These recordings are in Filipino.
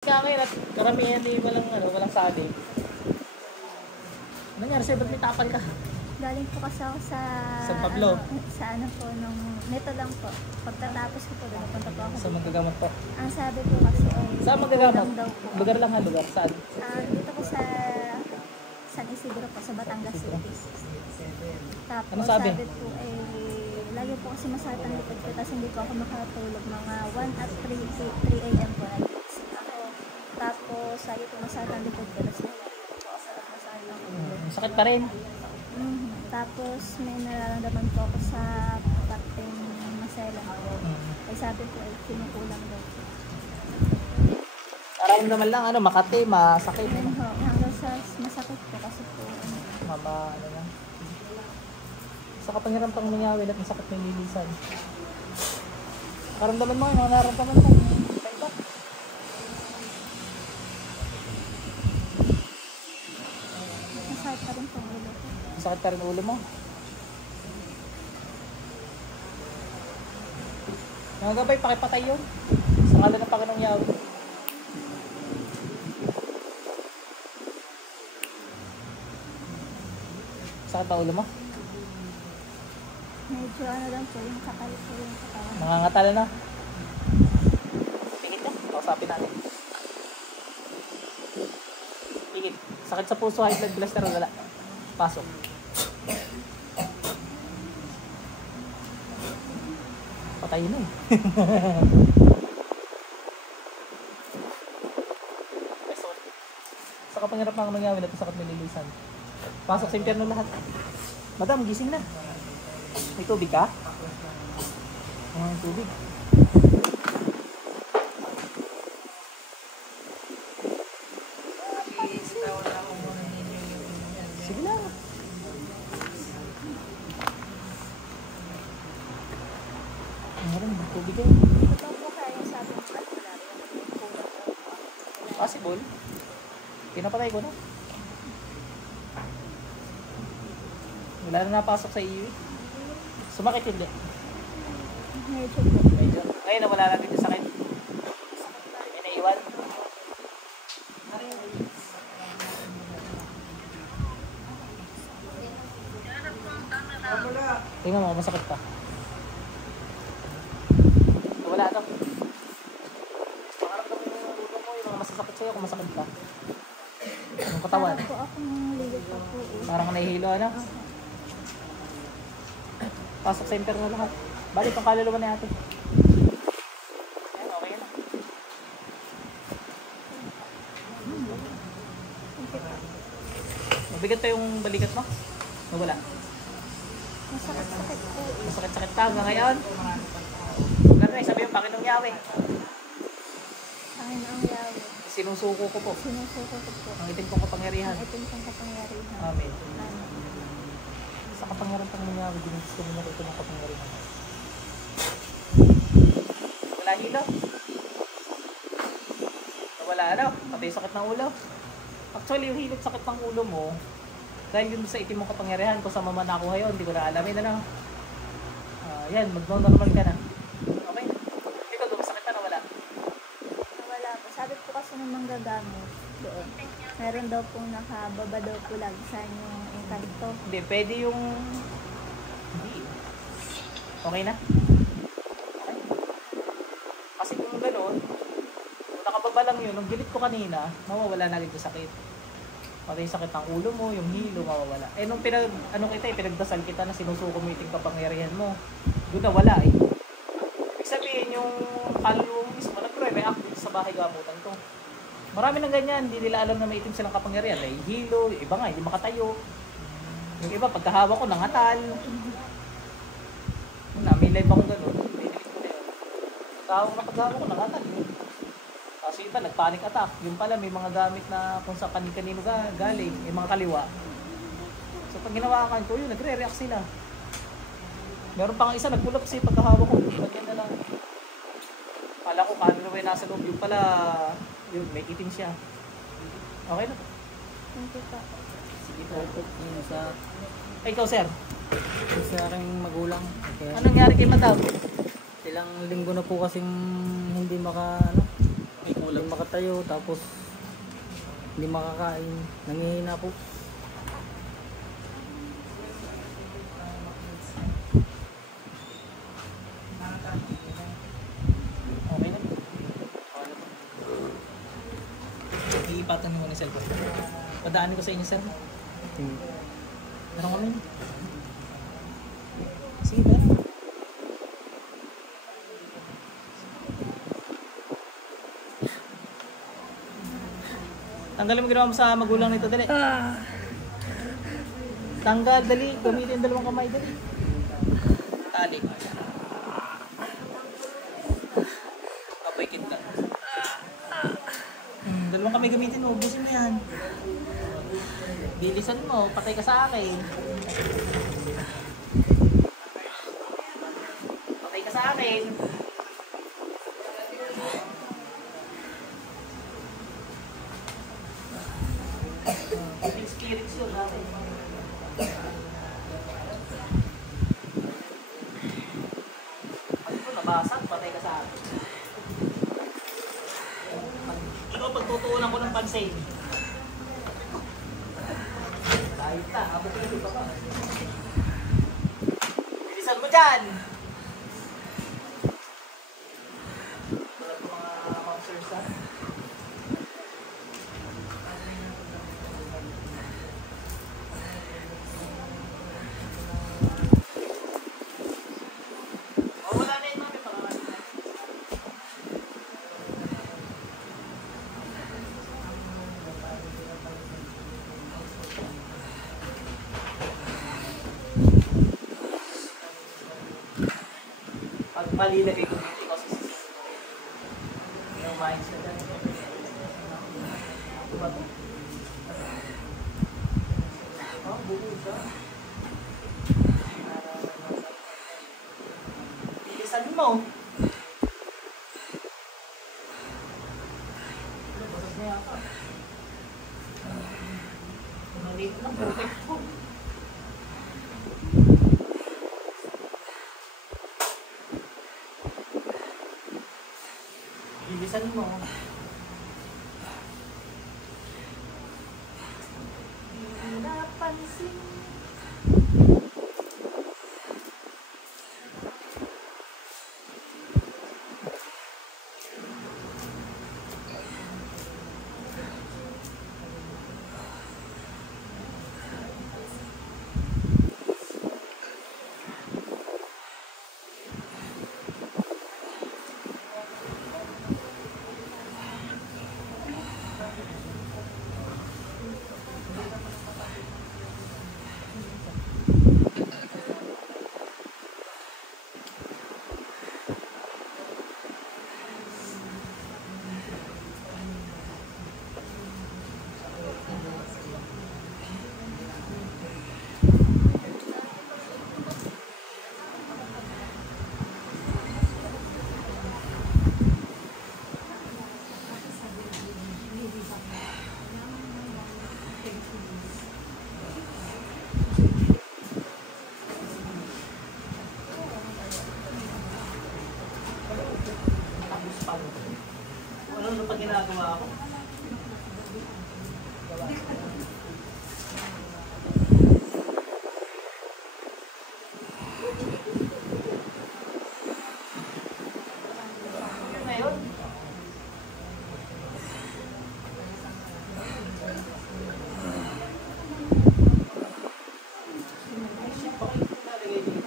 Kaya karamihan din walang sabi. Ano nangyari sa'yo? Ba't may tapal ka? Galing po kasi ako sa... San Pablo? Nito lang po. Pagtatapos ko po, napunta po ako. Sa magagamot po? Ang sabi po kasi ay... Saan magagamot? Daw po. Lugar lang ha? Lugar? Saan? Dito po sa San Isidro po, sa Batangas City. Tapos ano sabi? Po ay... Lagi po kasi masakit ang likod ko, tapos hindi po ako makatulog. Mga 1 at 3 a.m. po nag-isip ako. Tapos lagi po masakit ang likod ko, tapos masakit ang ulo. Sakit pa rin? Tapos may nararamdaman po ako sa parteng masela. Ay sabi po ay kinukulang daw po. Nararamdaman lang, Makati, masakit. Hanggang sa masakit po kasi po. Lang. Sa kapangyarihan pang nangyawin at masakit may lilisan. Karamdaman mo, mga nararamdaman mo. Masakit pa rin po ulo ko. Masakit pa rin ulo mo. Mga gabay, pakipatay yun. Sa ngala ng Panginoong Yahweh. Sakit pa ulo mo? Medyo lang po, yung kapal po yung katawan. Nangangatala na. Pingit na. Kausapin natin. Pingit. Sakit sa puso, high blood cholesterol, wala. Pasok. Patay na eh. Sa kapangyarap ng nangyawin at sakit nililisan. Pasok sa impyerno lahat. Madam, gising na. May tubig ka? May tubig. Sige lang. Meron ba tubig kayo? Ito po kaya yung sabi ng albularyo. Possible. Pinapatay ko na. Wala na napasok sa iyo. Sumakit hindi? Medyo po. Medyo. Ngayon na wala natin yung sakit. May naiwan. Tingnan mo, masakit pa. Wala ito. Pangarap mo yung ulo mo, yung mga masasakit sa'yo kung masakit ka. Yung katawan. Parang po akong ligit pa po. Parang nahihilo, Pasok sa impyerno lahat. Balik ang kaluluwa ni ate. Ayan, okay na. Mabigat pa yung balikat mo? Nawala? Masakit-sakit po. Masakit-sakit pa hanggang ngayon? Ganun sabi yung Panginoong Yahweh. Panginoong Yahweh. Sinusuko ko po. Sinusuko ko po. Ang itim kong kapangyarihan. Ang itim kong kapangyarihan. Amen. Amen. Sa kapangyarihan pang nangyari, ginis ko na ito ng kapangyarihan. Wala hilo. Wala pati sakit ng ulo. Actually, yung hilot sakit ng ulo mo, dahil yun sa itim mong kapangyarihan, kung sa mama na ako ngayon, hindi ko na alamin yan, mag-normal ka na. Okay? Ikaw, masakit pa na wala? Wala po. Sabi po kasi ng manggagamot doon. Meron daw pong nakababa daw po lagi sa yung encanto. Hindi, pwede yung... Hindi. Okay na? Okay. Kasi kung gano'n, kung nakababa lang yun, nung gilit ko kanina, mawawala na rin yung sakit. Pati yung sakit ng ulo mo, yung hilo, mawawala. Eh, nung pinagdasal kita na sinusuko mo yung kapangyarihan mo, doon na wala eh. Ibig sabihin yung kaluluwa mo mismo, nag-react sa bahay gamutan ko. Marami ng ganyan, hindi nila alam na may itim silang kapangyarihan. May hilo, yung iba nga, hindi makatayo. Yung iba, pagkahawa ko, nangatal. May live akong gano'n, may delete ko na yun. Pagkahawa ko, nangatal. Kasi iba, nag-panic attack. Yung pala, may mga gamit na kung sa kanino galing, may mga kaliwa. So pag ginawakan ko yun, nagre-react sila. Meron pa nga isa, nagpulap kasi pagkahawa ko. Ganyan na lang. Kala ko, kano na may nasa loob. Yung pala, yun, may itim siya. Okay na. Thank you po. Sige po. Yung sa Ikaw, sir. sa aking magulang. Anong nangyari kay madam? Ilang linggo na po kasing hindi May Hindi kulang. makatayo, tapos hindi makakain. Nangihina po. Okay na. Iipatan mo na yung cellphone. Padaanin ko sa inyo, sir. Hmm. Meron kami. Sige ba? Tanggalin mo ginawa mo sa magulang nito, dali. Tanggal, dali. Gamitin yung dalawang kamay, dali. Tali. Kapaikin ka. Dalawang kamay gamitin mo. Ubusin mo yan. Bilisan mo. Patay ka sa akin. Patay ka sa akin. Yung spirits yun natin. Pag ito nabasag, patay ka sa akin. Ikaw pagtutuunan ko ng pansin. Kahit na, abot ka pa pa. Bilisan mo dyan! Wala po mga bouncers ha. Oh, wala na yun mami, pakakasin na. Pag mali lagay ko dito, ikaw sisisi. Yung mindset na. Diba to? Oh, buo siya. Bilisan mo. Basas na yata. Maliit lang, perfect po. Bilisan mo. Hindi napansin. Ano pa ginagawa ko? Yun na yun. Bakit ito nalagay dito?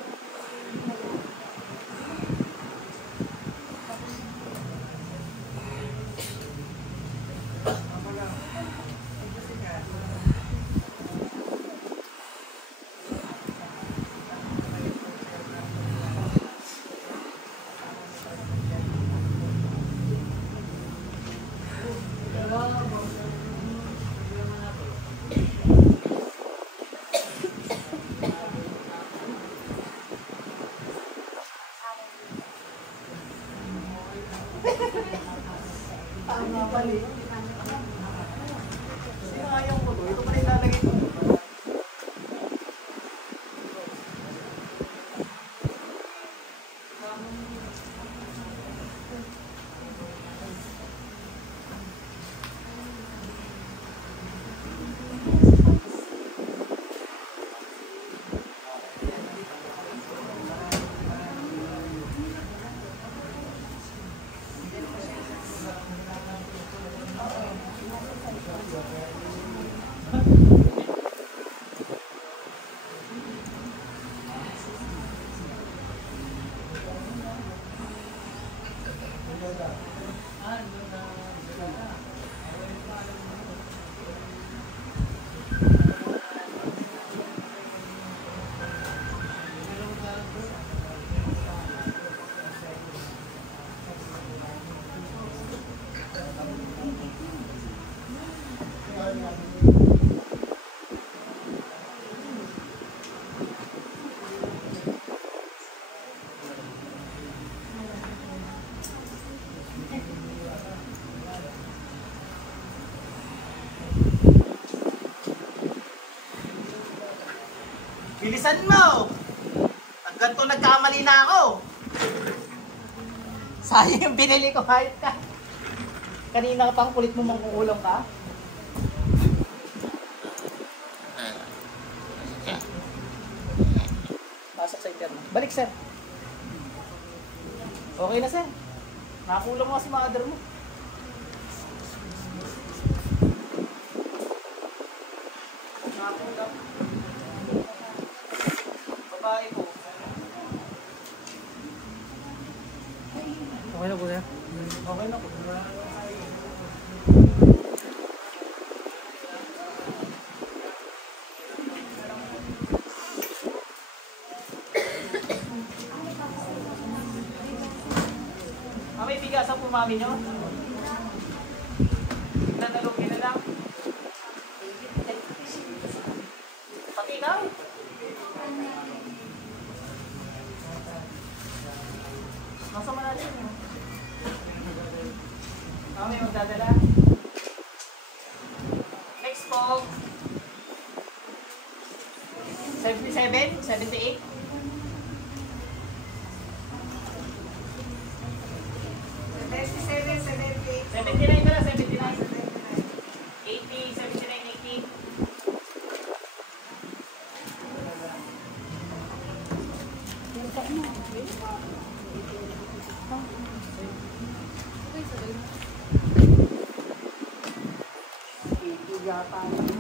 Bilisan mo! Ang ganito nagkamali na ako. Sayang yung binili ko, hayop ka. Kanina ka pang kulit mo mangkukulong ka. Pasok sa interno. Balik, sir. Okay na, sir. Nakakulong mo si mother mo. Nakakulong. Babae ko. Okay na po kaya? Okay na po. May bigasan po mami nyo? Nanalugin na lang. Pati na. Masama natin. Mami, magdadala. Next po. 77? 78? 79 na lang, 79. 80, 79, 80. Yata.